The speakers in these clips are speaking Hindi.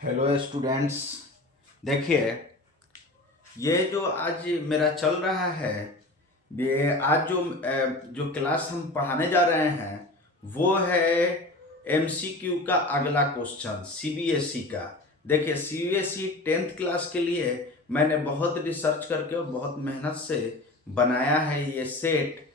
Hello students. देखिए, ये जो आज मेरा चल रहा है, ये आज जो क्लास हम पढ़ाने जा रहे हैं वो है एमसीक्यू का अगला क्वेश्चन सीबीएसई का। देखिए, सीबीएसई 10th क्लास के लिए मैंने बहुत रिसर्च करके और बहुत मेहनत से बनाया है। ये सेट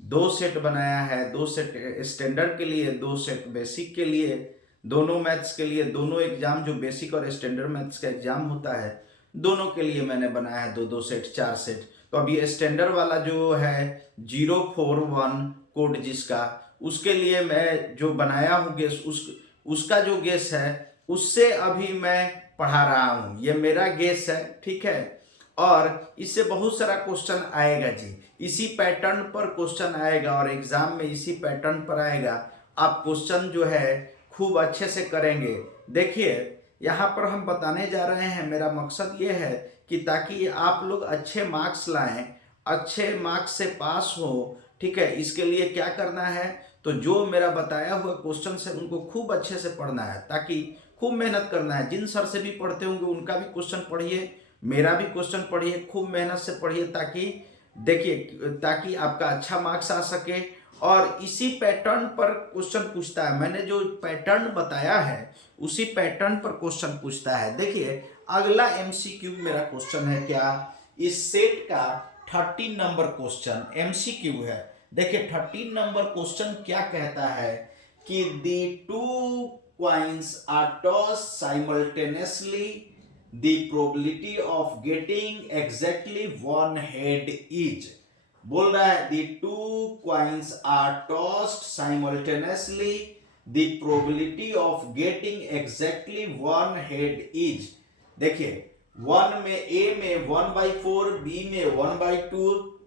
2 सेट बनाया है, 2 सेट स्टैंडर्ड के लिए, 2 सेट बेसिक के लिए, दोनों मैथ्स के लिए, दोनों एग्जाम जो बेसिक और स्टैंडर्ड मैथ्स का एग्जाम होता है दोनों के लिए मैंने बनाया है 2-2 सेट 4 सेट। तो अब ये स्टैंडर्ड वाला जो है 041 कोड जिसका, उसके लिए मैं जो बनाया हूँ गेस, उसका जो गेस है उससे अभी मैं पढ़ा रहा हूँ। ये मेरा गेस है, ठीक है। और इससे बहुत सारा क्वेश्चन आएगा जी, इसी पैटर्न पर क्वेश्चन आएगा और एग्जाम में इसी पैटर्न पर आएगा। आप क्वेश्चन जो है खूब अच्छे से करेंगे। देखिए, यहाँ पर हम बताने जा रहे हैं, मेरा मकसद ये है कि ताकि आप लोग अच्छे मार्क्स लाएं, अच्छे मार्क्स से पास हो, ठीक है। इसके लिए क्या करना है, तो जो मेरा बताया हुआ क्वेश्चन है उनको खूब अच्छे से पढ़ना है, ताकि खूब मेहनत करना है। जिन सर से भी पढ़ते होंगे उनका भी क्वेश्चन पढ़िए, मेरा भी क्वेश्चन पढ़िए, खूब मेहनत से पढ़िए, ताकि देखिए ताकि आपका अच्छा मार्क्स आ सके। और इसी पैटर्न पर क्वेश्चन पूछता है, मैंने जो पैटर्न बताया है उसी पैटर्न पर क्वेश्चन पूछता है। देखिए, अगला एमसीक्यू मेरा क्वेश्चन है क्या, इस सेट का 13 नंबर क्वेश्चन एमसीक्यू है। देखिए 13 नंबर क्वेश्चन क्या कहता है कि दी to coins are tossed simultaneously, the probability of getting exactly one head is। बोल रहा है the two coins are tossed simultaneously, the probability of getting exactly one head is। देखिए, 1 में ए में 1/4, बी में 1/2,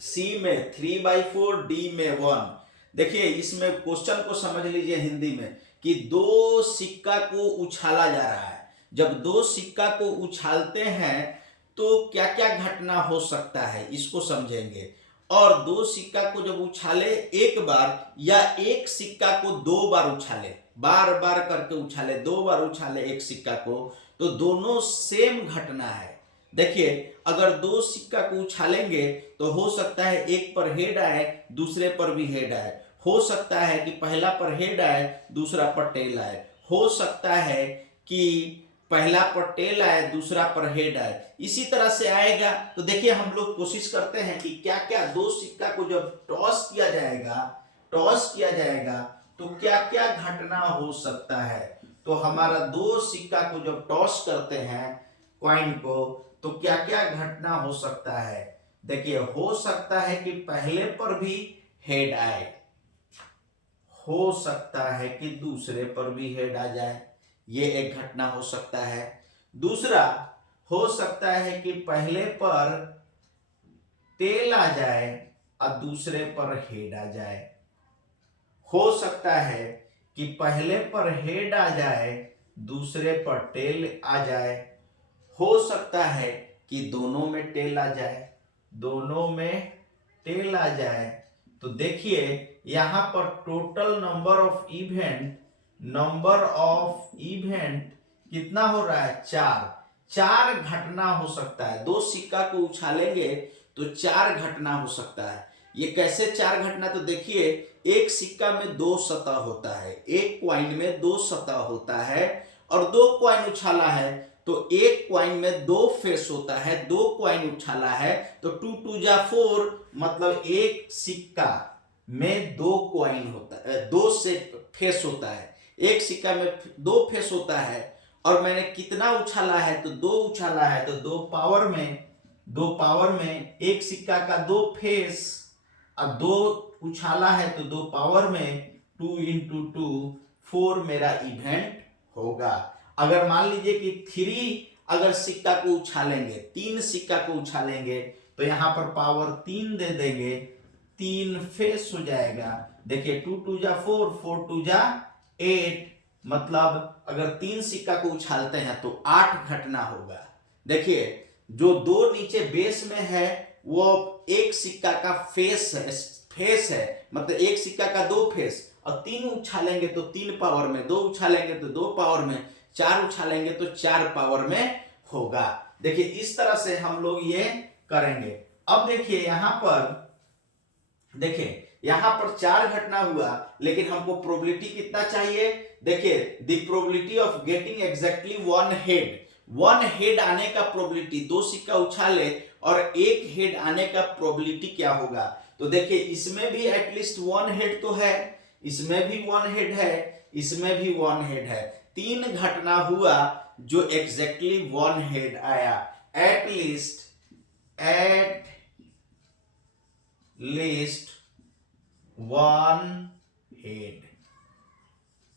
सी में 3/4, डी में 1। देखिए, इसमें क्वेश्चन को समझ लीजिए हिंदी में कि दो सिक्का को उछाला जा रहा है। जब दो सिक्का को उछालते हैं तो क्या क्या घटना हो सकता है इसको समझेंगे। और दो सिक्का को जब उछाले एक बार, या एक सिक्का को 2 बार उछाले, बार बार करके उछाले, 2 बार उछाले एक सिक्का को, तो दोनों सेम घटना है। देखिए, अगर दो सिक्का को उछालेंगे तो हो सकता है एक पर हेड आए, दूसरे पर भी हेड आए। हो सकता है कि पहला पर हेड आए, दूसरा पर टेल आए। हो सकता है कि पहला पर टेल आए, दूसरा पर हेड आए। इसी तरह से आएगा। तो देखिए, हम लोग कोशिश करते हैं कि क्या क्या दो सिक्का को जब टॉस किया जाएगा तो क्या क्या घटना हो सकता है। तो हमारा दो सिक्का को जब टॉस करते हैं कॉइन को, तो क्या क्या घटना हो सकता है। देखिए, हो सकता है कि पहले पर भी हेड आए, हो सकता है कि दूसरे पर भी हेड आ जाए, ये एक घटना हो सकता है। दूसरा, हो सकता है कि पहले पर टेल आ जाए और दूसरे पर हेड आ जाए। हो सकता है कि पहले पर हेड आ जाए, दूसरे पर टेल आ जाए। हो सकता है कि दोनों में टेल आ जाए, दोनों में टेल आ जाए। तो देखिए, यहां पर टोटल नंबर ऑफ इवेंट कितना हो रहा है, 4 घटना हो सकता है। दो सिक्का को उछालेंगे तो 4 घटना हो सकता है। ये कैसे 4 घटना, तो देखिए, एक सिक्का में 2 सतह होता है, एक क्वाइन में 2 सतह होता है, और 2 क्वाइन उछाला है तो एक क्वाइन में 2 फेस होता है। 2 क्वाइन उछाला है तो 2 2 जा 4, मतलब एक सिक्का में 2 क्वाइन होता है, 2 से फेस होता है। एक सिक्का में 2 फेस होता है, और मैंने कितना उछाला है, तो 2 उछाला है, तो 2 पावर में एक सिक्का का 2 फेस, अब 2 उछाला है तो 2 पावर में 2 × 2 4 मेरा इवेंट होगा। अगर मान लीजिए कि 3 अगर सिक्का को उछालेंगे, 3 सिक्का को उछालेंगे, तो यहां पर पावर 3 दे देंगे, 3 फेस हो जाएगा। देखिए, 2 2 जा 4, 4 2 जा 8, मतलब अगर 3 सिक्का को उछालते हैं तो 8 घटना होगा। देखिए, जो 2 नीचे बेस में है वो एक सिक्का का फेस है, मतलब एक सिक्का का 2 फेस, और 3 उछालेंगे तो 3 पावर में, 2 उछालेंगे तो 2 पावर में, 4 उछालेंगे तो 4 पावर में होगा। देखिए इस तरह से हम लोग ये करेंगे। अब देखिए यहां पर, देखिए यहां पर 4 घटना हुआ, लेकिन हमको प्रोबेबिलिटी कितना चाहिए? देखिए the probability of getting exactly one head आने का प्रोबेबिलिटी, 2 सिक्का उछाले और 1 हेड आने का प्रोबेबिलिटी क्या होगा? तो देखिए इसमें भी एटलीस्ट 1 हेड तो है, इसमें भी 1 हेड है, इसमें भी 1 हेड है। 3 घटना हुआ जो एग्जैक्टली 1 हेड आया। At least 1 head.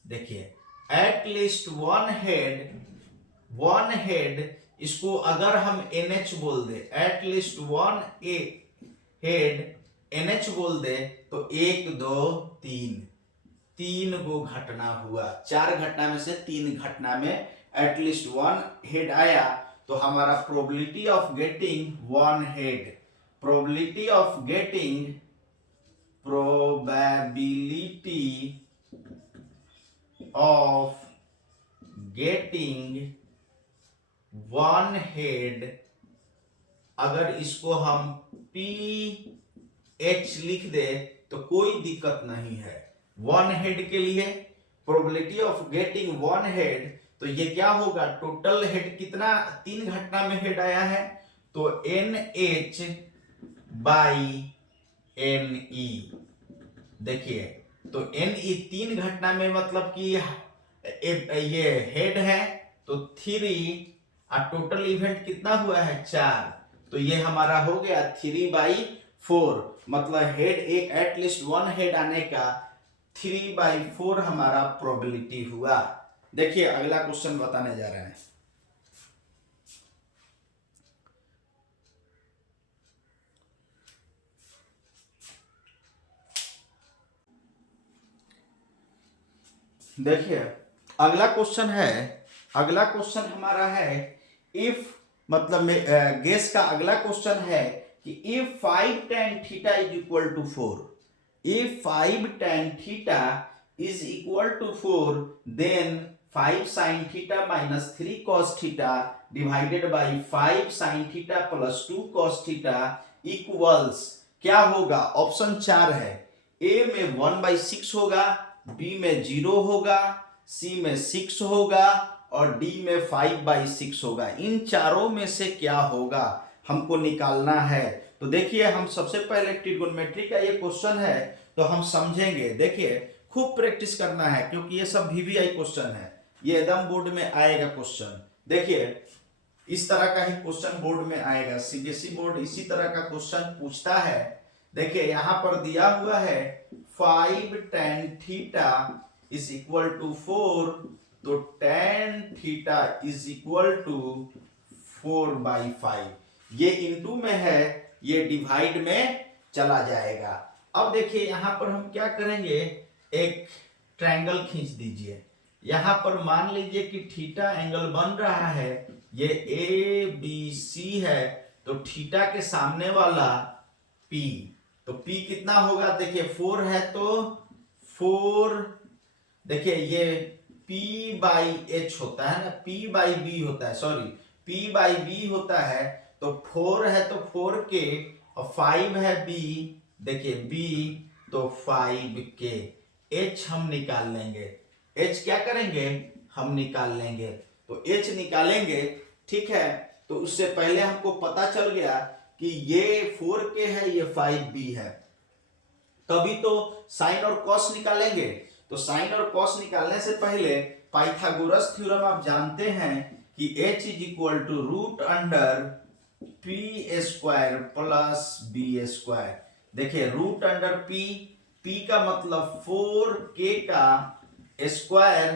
देखिए एट लीस्ट 1 हेड, इसको अगर हम NH बोल दे, एट लीस्ट 1 हेड NH बोल दे, तो 1 2 3 गो घटना हुआ। 4 घटना में से 3 घटना में एटलीस्ट 1 हेड आया, तो हमारा probability of getting 1 head, probability of getting, probability of getting 1 head, अगर इसको हम PH लिख दे तो कोई दिक्कत नहीं है। 1 हेड के लिए प्रोबेबिलिटी ऑफ गेटिंग 1 हेड, तो ये क्या होगा? टोटल हेड कितना 3 घटना में हेड आया है, तो NH बाई NE। देखिए तो NE 3 घटना में मतलब कि ये हेड है, तो 3 और टोटल इवेंट कितना हुआ है? 4, तो ये हमारा हो गया 3/4, मतलब हेड एक एटलीस्ट 1 हेड आने का 3/4 हमारा प्रोबेबिलिटी हुआ। देखिए अगला क्वेश्चन बताने जा रहे हैं। देखिए अगला क्वेश्चन हमारा है इफ, मतलब गेस का अगला क्वेश्चन है कि if 5 tan theta is equal to 4, if 5 tan theta is equal to 4, then 5 sin theta minus 3 cos theta divided by 5 sin theta plus 2 cos theta equals क्या होगा? ऑप्शन 4 है। ए में 1/6 होगा, बी में 0 होगा, सी में 6 होगा और डी में 5/6 होगा। इन चारों में से क्या होगा हमको निकालना है। तो देखिए हम सबसे पहले ट्रिगोनोमेट्री का ये क्वेश्चन है, तो हम समझेंगे। देखिए खूब प्रैक्टिस करना है क्योंकि ये सब VVI क्वेश्चन है, ये एकदम बोर्ड में आएगा क्वेश्चन। देखिए इस तरह का ही क्वेश्चन बोर्ड में आएगा, CBSE बोर्ड इसी तरह का क्वेश्चन पूछता है। देखिए यहां पर दिया हुआ है 5 tan theta is equal to 4, तो tan theta is equal to 4/5, ये इनटू में है, ये डिवाइड में चला जाएगा। अब देखिए यहां पर हम क्या करेंगे, एक ट्रायंगल खींच दीजिए। यहां पर मान लीजिए कि थीटा एंगल बन रहा है, ये ABC है, तो थीटा के सामने वाला P, तो P कितना होगा? देखिए 4 है तो 4, देखिए ये P/H होता है ना, P/B होता है, सॉरी P/B होता है, तो 4 है तो 4K और 5 है B, देखिए B तो 5K। H हम निकाल लेंगे, H क्या करेंगे? हम निकाल लेंगे, तो H निकालेंगे, ठीक है। तो उससे पहले हमको पता चल गया कि ये 4K है, ये 5B है, तभी तो साइन और कॉस निकालेंगे। तो साइन और कॉस निकालने से पहले पाइथागोरस थ्योरम आप जानते हैं कि H is equal to root under P² plus B²। देखिए रूट अंडर P का मतलब 4K का स्क्वायर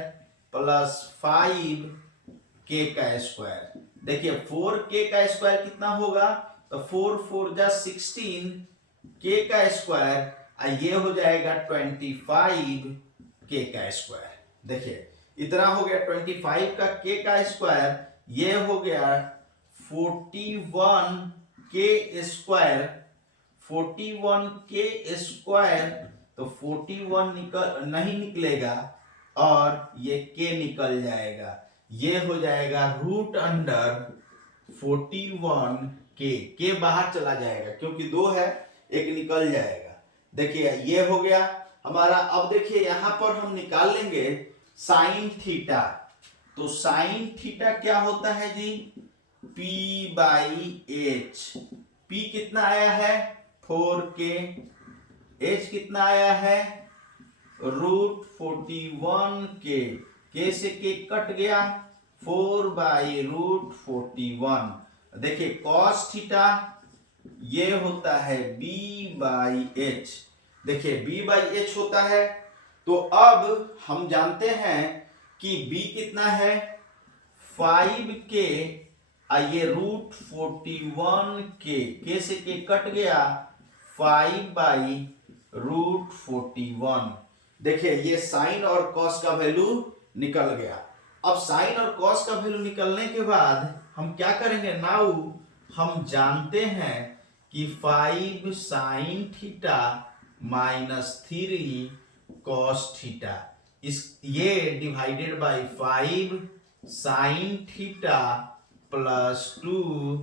प्लस 5K का स्क्वायर। देखिए 4K का स्क्वायर कितना होगा? तो 4 4 जा 16, K का स्क्वायर ये हो जाएगा 25K का स्क्वायर। देखिए इतना हो गया 25 का K का स्क्वायर, ये हो गया 41K स्क्वायर, 41K स्क्वायर, तो 41 नहीं निकलेगा और ये K निकल जाएगा। ये हो जाएगा रूट अंडर 41 के बाहर चला जाएगा क्योंकि 2 है, एक निकल जाएगा। देखिए ये हो गया हमारा। अब देखिए यहां पर हम निकाल लेंगे साइन थीटा। तो साइन थीटा क्या होता है जी? P/H। P कितना आया है? 4K। H कितना आया है? √41K से K कट गया, 4/√41। देखिए cos थीटा ये होता है B/H। देखिए B/H होता है। तो अब हम जानते हैं कि B कितना है? 5K। ये √41K से K कट गया, 5/√41। देखिए ये साइन और कॉस का वैल्यू निकल गया। अब साइन और कॉस का वैल्यू निकलने के बाद हम क्या करेंगे? नाउ हम जानते हैं कि 5 साइन थीटा -3 कॉस थीटा, इस ये divided by 5 sine theta +2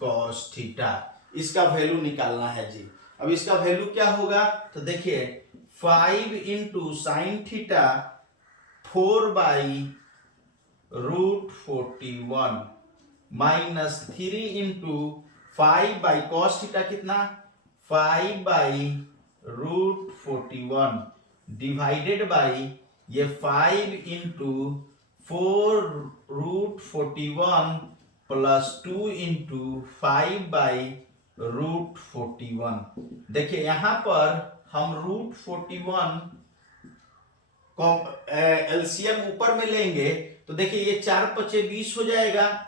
cos theta. इसका वैल्यू निकालना है जी। अब इसका वैल्यू क्या होगा? तो देखिए 5 into sine theta 4/√41 -3 into 5 cos theta कितना? 5/√41 डिवाइडेड बाई ये 5 इंटू 4√41 +2 इंटू 5/√41। देखिए यहां पर हम √41 एलसीएम ऊपर में लेंगे तो देखिए ये 4×5 = 20 हो जाएगा,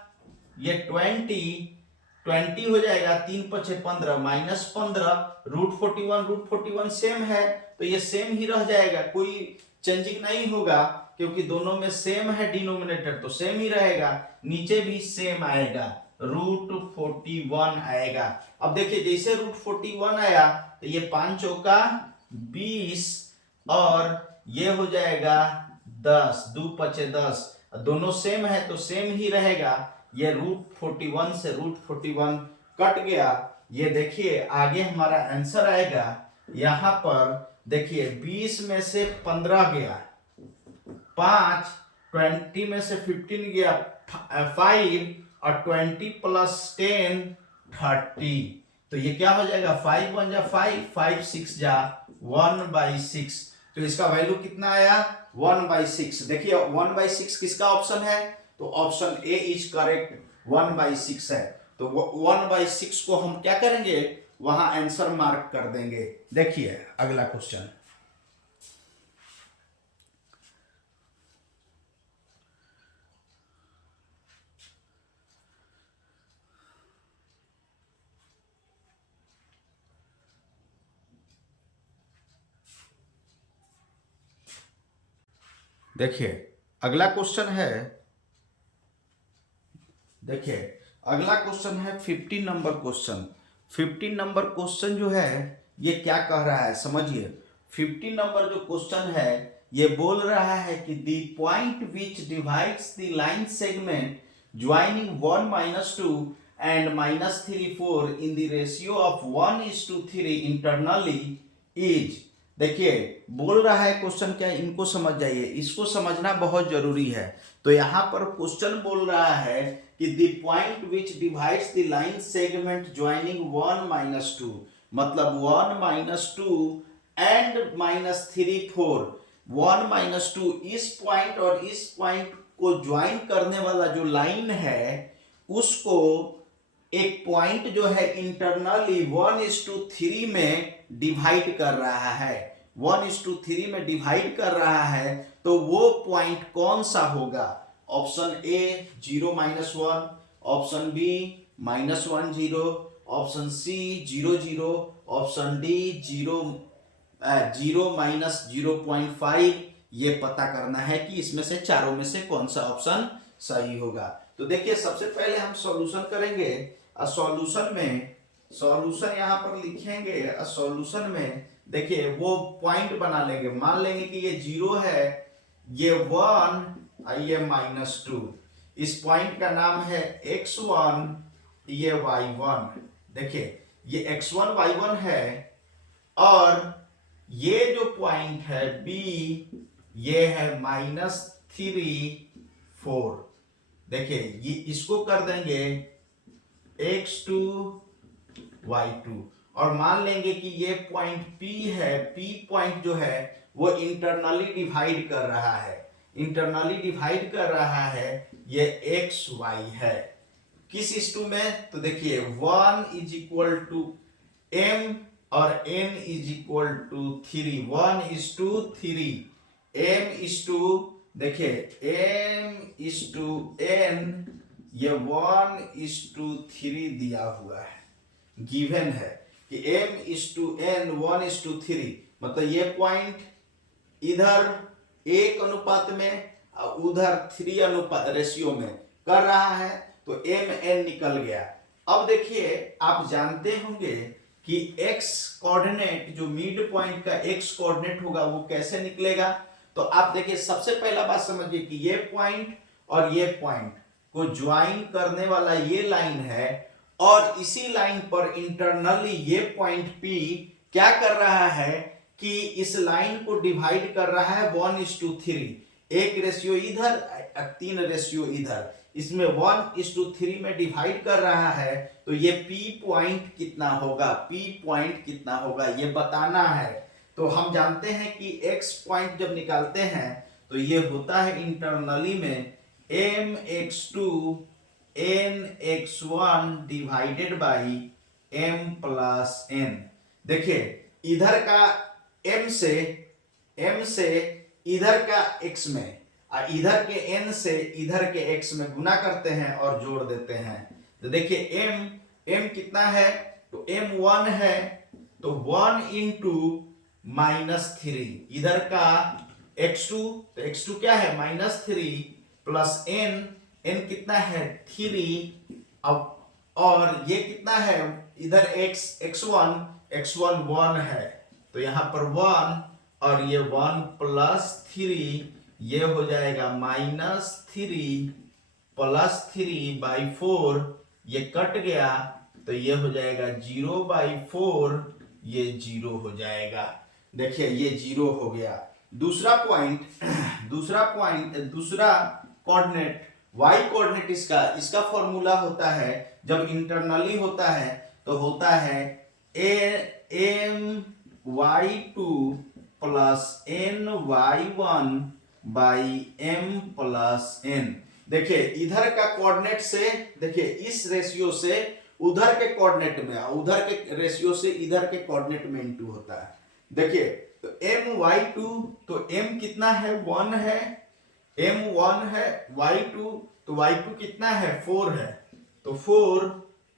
ये 20 हो जाएगा, 3×5 = 15 -15। √41 सेम है तो ये सेम ही रह जाएगा, कोई चेंजिंग नहीं होगा क्योंकि दोनों में सेम है डिनोमिनेटर, तो सेम ही रहेगा। नीचे भी सेम आएगा, √41 आएगा। अब देखिए जैसे √41 आया तो ये 5 चौका 20 और ये हो जाएगा 10, 2×5 = 10। दोनों सेम है तो सेम ही रहेगा। ये √41 से √41 कट गया। ये देखिए आगे हमारा आंसर आएगा। यहां पर देखिए 20 में से 15 गया, 5, 20 में से 15 गया, 5 और 20 + 10 30। तो ये क्या हो जाएगा? 5 × 1 = 5, 5 × 6 = 1/6। तो इसका वैल्यू कितना आया? 1/6। देखिए 1/6 किसका ऑप्शन है? तो ऑप्शन ए इज करेक्ट, 1/6 है। तो 1/6 को हम क्या करेंगे? वहां आंसर मार्क कर देंगे। देखिए अगला क्वेश्चन। देखिए अगला क्वेश्चन है, देखिए अगला क्वेश्चन है 15 नंबर क्वेश्चन। 15 नंबर क्वेश्चन जो है ये क्या कह रहा है समझिए। 15 नंबर जो क्वेश्चन है ये बोल रहा है कि the point which divides the line segment joining 1 - 2 and -3 4 in the ratio of 1:3 internally is। देखिए बोल रहा है क्वेश्चन क्या, इनको समझ जाइए, इसको समझना बहुत जरूरी है। तो यहां पर क्वेश्चन बोल रहा है कि the point which divides the line segment joining 1 - 2, मतलब 1 - 2 एंड -3 4। 1 - 2 इस पॉइंट और इस पॉइंट को ज्वाइन करने वाला जो लाइन है उसको एक पॉइंट जो है इंटरनली 1:3 में डिवाइड कर रहा है। 1:3 में डिवाइड कर रहा है तो वो पॉइंट कौन सा होगा? Option A 0 - 1, option B -1 0, option C 0 0, option D 0 -0.5। ये पता करना है कि इसमें से चारों में से कौन सा ऑप्शन सही होगा। तो देखिए सबसे पहले हम सॉल्यूशन करेंगे। सॉल्यूशन यहां पर लिखेंगे। सॉल्यूशन में देखिए वो पॉइंट बना लेंगे, मान लेंगे कि ये 0 है, ये 1 और ये -2। इस पॉइंट का नाम है x1, ये y1। देखिए ये x1 y1 है, और ये जो पॉइंट है B, ये है -3 4। देखिए ये इसको कर देंगे x2 y2, और मान लेंगे कि ये पॉइंट P है। P पॉइंट जो है वो इंटरनली डिवाइड कर रहा है, इंटरनली डिवाइड कर रहा है, ये x y है। किस इस टू में? तो देखिए 1 इज इक्वल टू m और n is equal to 3। 1:3, m is to, देखिए m इज टू n, ये 1:3 दिया हुआ है, गिवन है कि m:n 1:3। मतलब ये पॉइंट इधर 1 अनुपात में और उधर 3 अनुपात रेशियो में कर रहा है, तो mn निकल गया। अब देखिए आप जानते होंगे कि x कोऑर्डिनेट, जो मिड पॉइंट का x कोऑर्डिनेट होगा वो कैसे निकलेगा। तो आप देखिए सबसे पहला बात समझिए कि ये पॉइंट और ये पॉइंट को ज्वाइन करने वाला ये लाइन है, और इसी लाइन पर इंटरनली ये पॉइंट P क्या कर रहा है कि इस लाइन को डिवाइड कर रहा है 1:3। 1 रेशियो इधर, 3 रेशियो इधर, इसमें 1:3 में डिवाइड कर रहा है। तो ये P पॉइंट कितना होगा, P पॉइंट कितना होगा ये बताना है। तो हम जानते हैं कि X पॉइंट जब निकालते हैं तो ये होता है इंटरनली में mx2 nx1 divided by m plus n। देखिए इधर का m से इधर का x में, और इधर के n से इधर के x में गुना करते हैं और जोड़ देते हैं। तो देखिए m कितना है, तो m 1 है, तो 1 इंटू -3, इधर का x2, तो x2 क्या है -3 प्लस n कितना है 3। अब और ये कितना है, इधर x1 1 है, तो यहां पर 1, और ये 1 प्लस 3, ये हो जाएगा -3 प्लस 3/4, ये कट गया, तो ये हो जाएगा 0/4, ये 0 हो जाएगा। देखिए ये 0 हो गया। दूसरा कोऑर्डिनेट y कोऑर्डिनेट, इसका फॉर्मूला होता है, जब इंटरनली होता है तो होता है my2 plus ny1 by m plus n। देखिए इधर का कोऑर्डिनेट से, देखिए इस रेशियो से उधर के कोऑर्डिनेट में, उधर के रेशियो से इधर के कोऑर्डिनेट में इंटू होता है। देखिए तो my2, तो m कितना है 1 है, m1 है, y2, तो y2 कितना है 4 है, तो 4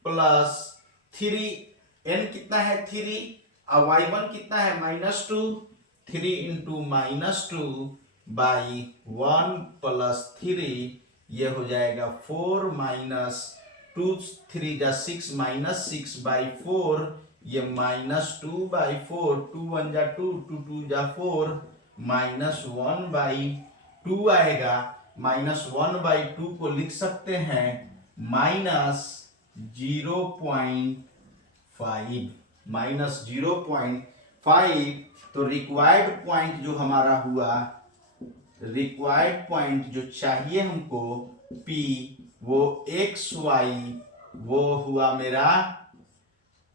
प्लस 3, n कितना है 3, और y1 कितना है -2, 3 इंटू -2 बाई 1 प्लस 3, ये हो जाएगा 4 -2 3 जा 6 -6/4, ये -2/4, 2 1 जा 2, 2 2 जा 4, -1/2 आएगा। -1/2 को लिख सकते हैं -0.5। तो रिक्वायर्ड पॉइंट जो हमारा हुआ, रिक्वायर्ड पॉइंट जो चाहिए हमको P, वो xy, वो हुआ मेरा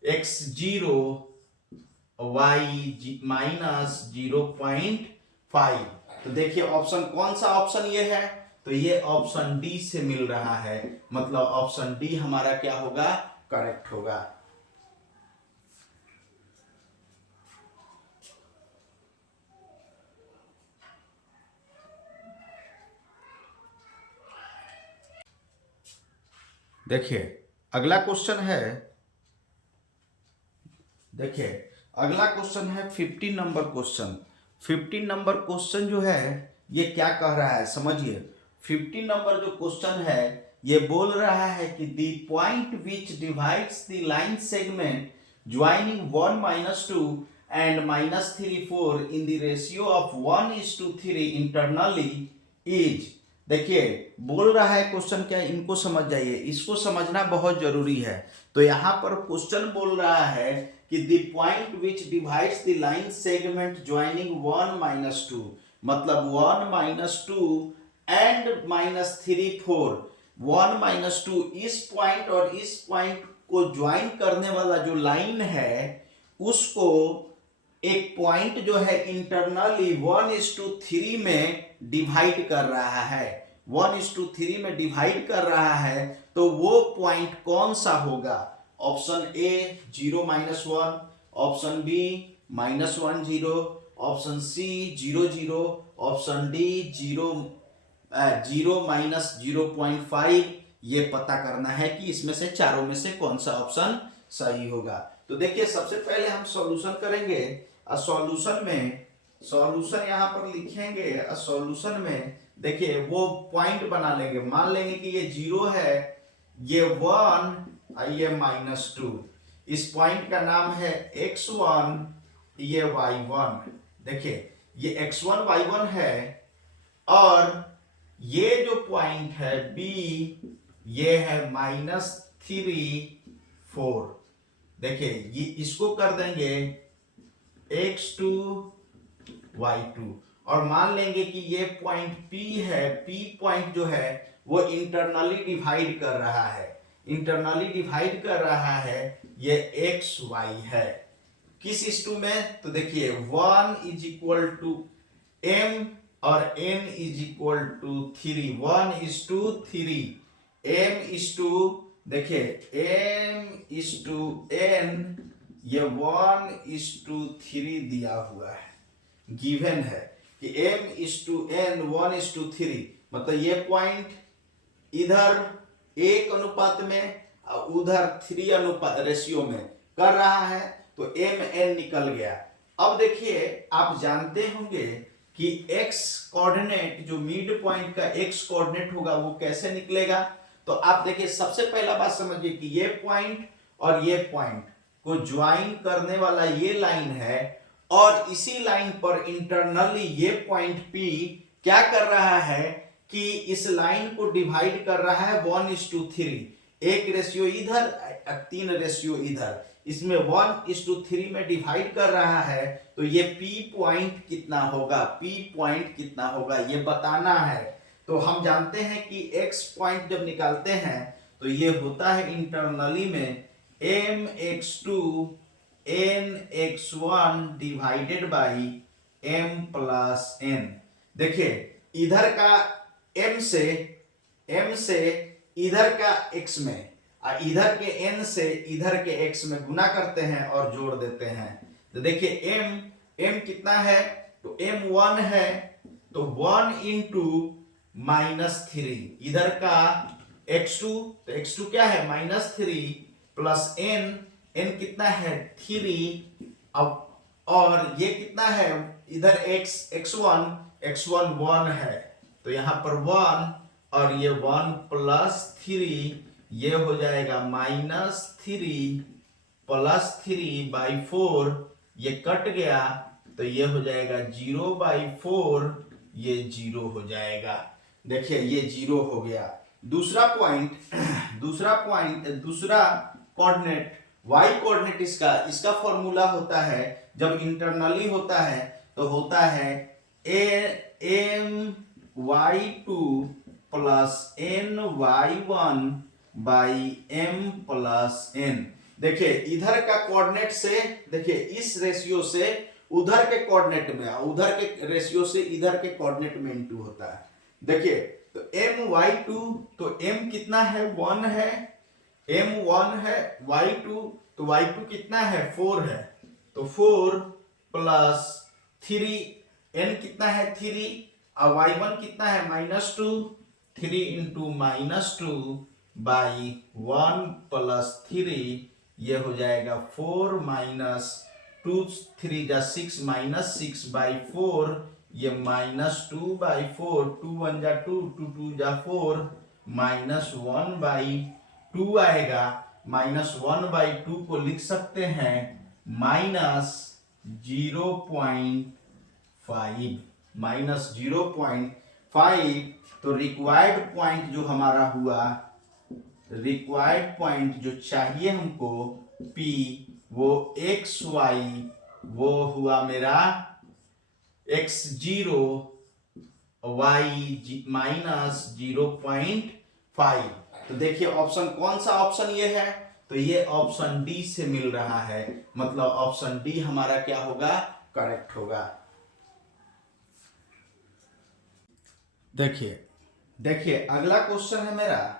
x0 y -0.5। तो देखिए ऑप्शन, कौन सा ऑप्शन ये है, तो ये ऑप्शन डी से मिल रहा है, मतलब ऑप्शन डी हमारा क्या होगा, करेक्ट होगा। देखिए अगला क्वेश्चन है, देखिए अगला क्वेश्चन है 15 नंबर क्वेश्चन। 15 नंबर क्वेश्चन जो है ये क्या कह रहा है समझिए। 15 नंबर जो क्वेश्चन है ये बोल रहा है कि the point which divides the line segment joining 1 -2 and -3 4 in the ratio of 1:3 internally is, देखिए बोल रहा है क्वेश्चन क्या, इनको समझ जाइए, इसको समझना बहुत जरूरी है। तो यहाँ पर क्वेश्चन बोल रहा है कि the point which divides the line segment joining 1 - 2, मतलब 1 - 2 एंड -3 4, 1 - 2 इस पॉइंट और इस पॉइंट को ज्वाइन करने वाला जो लाइन है उसको एक पॉइंट जो है इंटरनली 1:3 में डिवाइड कर रहा है, 1:3 में डिवाइड कर रहा है। तो वो पॉइंट कौन सा होगा? Option A 0 - 1, option B -1 0, option C 0 0, option D 0 -0.5। ये पता करना है कि इसमें से चारों में से कौन सा ऑप्शन सही होगा। तो देखिए सबसे पहले हम सॉल्यूशन करेंगे। सॉल्यूशन यहाँ पर लिखेंगे। सॉल्यूशन में देखिए वो पॉइंट बना लेंगे, मान लेंगे कि ये 0 है, ये 1, ये -2। इस पॉइंट का नाम है x1, ये y1। देखिए ये x1 y1 है, और ये जो पॉइंट है B, ये है -3 4। देखिए ये इसको कर देंगे x2 y2, और मान लेंगे कि ये पॉइंट P है। P पॉइंट जो है वो इंटरनली डिवाइड कर रहा है, ये xy है। किस इस2 में? तो देखिए 1 = m और n = 3, 1:3, देखिए m:n, ये 1:3 दिया हुआ है, गिवन है कि m:n 1:3, मतलब ये पॉइंट इधर 1 में और उधर 3 रेशियो में कर रहा है, तो mn निकल गया। अब देखिए आप जानते होंगे कि x कोऑर्डिनेट, जो मिड पॉइंट का x कोऑर्डिनेट होगा वो कैसे निकलेगा। तो आप देखिए सबसे पहला बात समझिए कि ये पॉइंट और ये पॉइंट को ज्वाइन करने वाला ये लाइन है, और इसी लाइन पर इंटरनली ये पॉइंट P क्या कर रहा है कि इस लाइन को डिवाइड कर रहा है 1:3, 1 रेशियो इधर 3 रेशियो इधर, इसमें 1:3 में डिवाइड कर रहा है। तो ये P पॉइंट कितना होगा, ये बताना है। तो हम जानते हैं कि x पॉइंट जब निकालते हैं तो ये होता है इंटरनली में mx2 nx1 divided by m + n। देखिए इधर का m से इधर का x में, इधर के n से इधर के x में गुना करते हैं और जोड़ देते हैं। तो देखिए m कितना है? तो m 1 है, तो 1 × -3, इधर का x2, तो x2 क्या है? -3 प्लस n कितना है? 3। अब और ये कितना है? इधर x1 1 है, तो यहां पर 1 और ये 1 + 3, ये हो जाएगा -3 + 3/4, ये कट गया, तो ये हो जाएगा 0/4, ये 0 हो जाएगा। देखिए ये 0 हो गया। दूसरा कोऑर्डिनेट y कोऑर्डिनेट, इसका फॉर्मूला होता है, जब इंटरनली होता है तो होता है my2 + ny1/m + n। देखिए इधर का कोऑर्डिनेट से, देखिए इस रेशियो से उधर के कोऑर्डिनेट में, उधर के रेशियो से इधर के कोऑर्डिनेट में इंटू होता है। देखिए तो my2, तो m कितना है? 1 है, m 1 है, y2, तो y2 कितना है? 4 है, तो 4 + 3, n कितना है? 3, और y1 कितना है? -2, 3 × -2/1 + 3, ये हो जाएगा 4 - 2 3 = 6, -6/4, ये -2/4, 2 1 = 2, 2 2 = 4, -1/2 आएगा। -1/2 को लिख सकते हैं -0.5, 5, तो रिक्वायर्ड पॉइंट जो हमारा हुआ, रिक्वायर्ड पॉइंट जो चाहिए हमको P, वो XY, वो हुआ मेरा x0 y माइनस 0.5। तो देखिए ऑप्शन कौन सा ऑप्शन ये है, तो ये ऑप्शन डी से मिल रहा है, मतलब ऑप्शन डी हमारा क्या होगा, करेक्ट होगा। देखिए देखिए अगला क्वेश्चन है मेरा,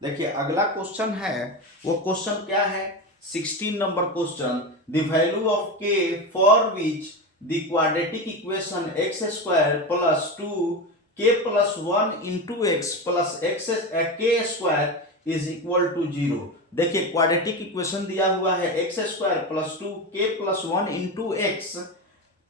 देखिए अगला क्वेश्चन है, वो क्वेश्चन क्या है, 16 number question, the value of k for which the quadratic equation x square plus 2k plus 1 into x plus x k square is equal to 0। देखिए क्वाड्रेटिक इक्वेशन दिया हुआ है x square plus 2k plus 1 into x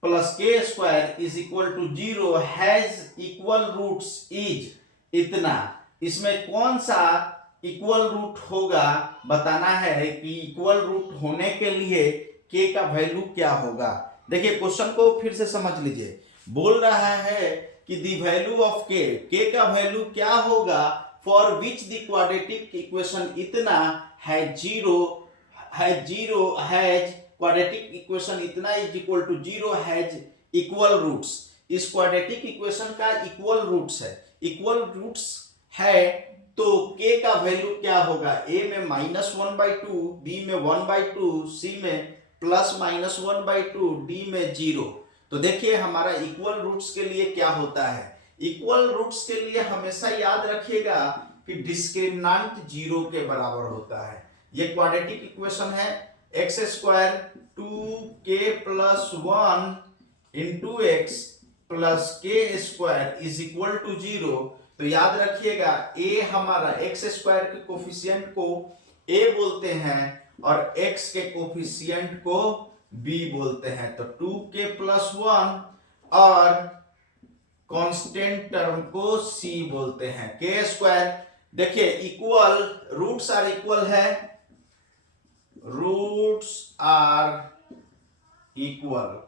plus k square is equal to 0 has equal roots is इतना। इसमें कौन सा इक्वल रूट होगा बताना है कि इक्वल रूट होने के लिए के का वैल्यू क्या होगा। देखिए क्वेश्चन को फिर से समझ लीजिए, बोल रहा है कि द वैल्यू ऑफ के का वैल्यू क्या होगा for which the quadratic equation इतना हैज क्वाड्रेटिक इक्वेशन इतना is equal to 0 has equal roots. इस क्वाड्रेटिक इक्वेशन का इक्वल रूट्स है, इक्वल रूट्स है, तो k का वैल्यू क्या होगा, a में -1/2, b में 1/2, c में +-1/2, d में 0। तो देखिए हमारा इक्वल रूट्स के लिए क्या होता है, इक्वल रूट्स के लिए हमेशा याद रखिएगा कि डिस्क्रिमिनेंट 0 के बराबर होता है। ये क्वाड्रेटिक इक्वेशन है x square 2k plus 1 into x plus k square is equal to 0। तो याद रखिएगा a हमारा x स्क्वायर के कोफिशिएंट को a बोलते हैं और x के कोफिशिएंट को b बोलते हैं, तो 2k प्लस 1 और कांस्टेंट टर्म को c बोलते हैं k स्क्वायर। देखिए इक्वल रूट्स आर इक्वल है, roots are equal,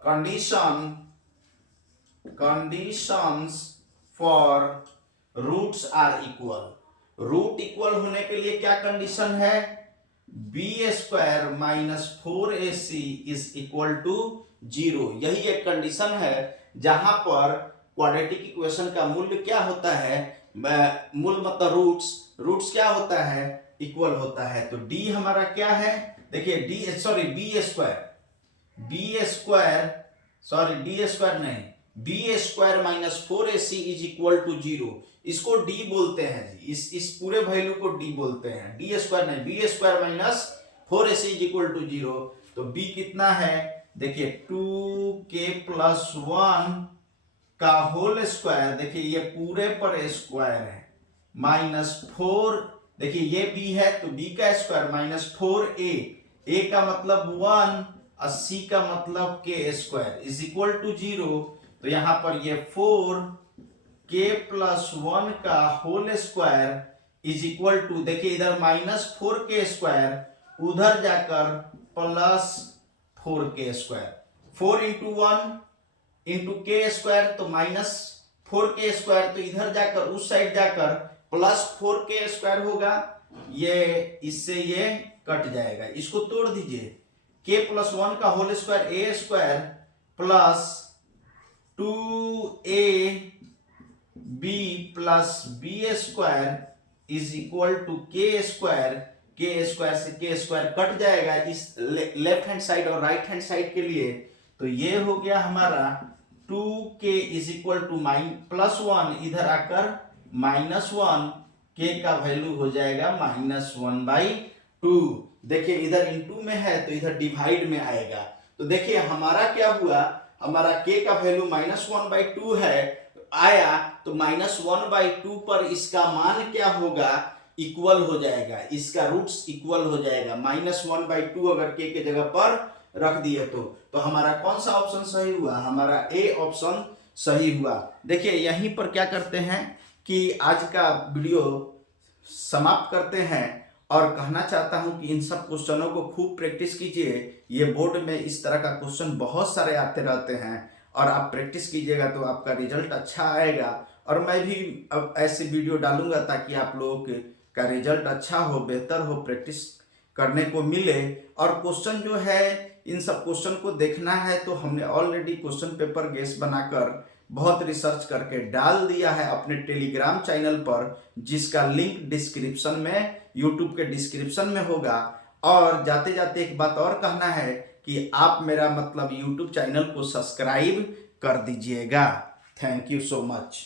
conditions for roots are equal. Root equal होने के लिए क्या कंडीशन है, B square minus 4ac is equal to 0। यही एक कंडीशन है जहां पर क्वाड्रेटिक इक्वेशन का मूल्य क्या होता है, मूल मतलब रूट्स क्या होता है, इक्वल होता है। तो डी हमारा क्या है, देखिए D square minus 4ac is equal to 0, इसको डी बोलते हैं जी, इस पूरे वैल्यू को डी बोलते हैं, डी स्क्वायर नहीं, B square minus 4ac is equal to 0। तो बी कितना है, देखिए 2k प्लस 1 का होल स्क्वायर, देखिए ये पूरे पर स्क्वायर है, माइनस 4, देखिए ये b है तो b का स्क्वायर माइनस 4a, a का मतलब 1 और c का मतलब k square is equal to 0। तो यहां पर ये 4k प्लस 1 का whole square is equal to, देखिए इधर माइनस 4k स्क्वायर, उधर जाकर plus 4k square, 4 into 1 into k square तो माइनस 4k स्क्वायर, तो इधर जाकर उस साइड जाकर प्लस 4k स्क्वायर होगा, ये इससे ये कट जाएगा, इसको तोड़ दीजिए, k प्लस 1 का whole square a square plus 2ab plus b square is equal to k square, से k स्क्वायर कट जाएगा इस लेफ्ट हैंड साइड और राइट हैंड साइड के लिए। तो ये हो गया हमारा 2k इज इक्वल टू +1, इधर आकर -1, k का वैल्यू हो जाएगा -1/2। देखिए इधर इनटू में है तो इधर डिवाइड में आएगा, तो देखिए हमारा क्या हुआ, हमारा k का वैल्यू -1/2 है आया, तो -1/2 पर इसका मान क्या होगा, इक्वल हो जाएगा, इसका रूट्स इक्वल हो जाएगा, -1/2 अगर k के जगह पर रख दिए तो हमारा कौन सा ऑप्शन सही हुआ, हमारा ए ऑप्शन सही हुआ। देखिए यहीं पर क्या करते हैं कि आज का वीडियो समाप्त करते हैं और कहना चाहता हूं कि इन सब क्वेश्चनों को खूब प्रैक्टिस कीजिए। ये बोर्ड में इस तरह का क्वेश्चन बहुत सारे आते रहते हैं और आप प्रैक्टिस कीजिएगा तो आपका रिजल्ट अच्छा आएगा और मैं भी अब ऐसे वीडियो डालूंगा ताकि आप लोगों का रिजल्ट अच्छा हो, बेहतर हो, प्रैक्टिस करने को मिले। और क्वेश्चन जो है, इन सब क्वेश्चन को देखना है तो हमने ऑलरेडी क्वेश्चन पेपर गेस बनाकर बहुत रिसर्च करके डाल दिया है अपने टेलीग्राम चैनल पर, जिसका लिंक डिस्क्रिप्शन में, यूट्यूब के डिस्क्रिप्शन में होगा। और जाते जाते एक बात और कहना है कि आप मेरा मतलब यूट्यूब चैनल को सब्सक्राइब कर दीजिएगा। Thank you so much.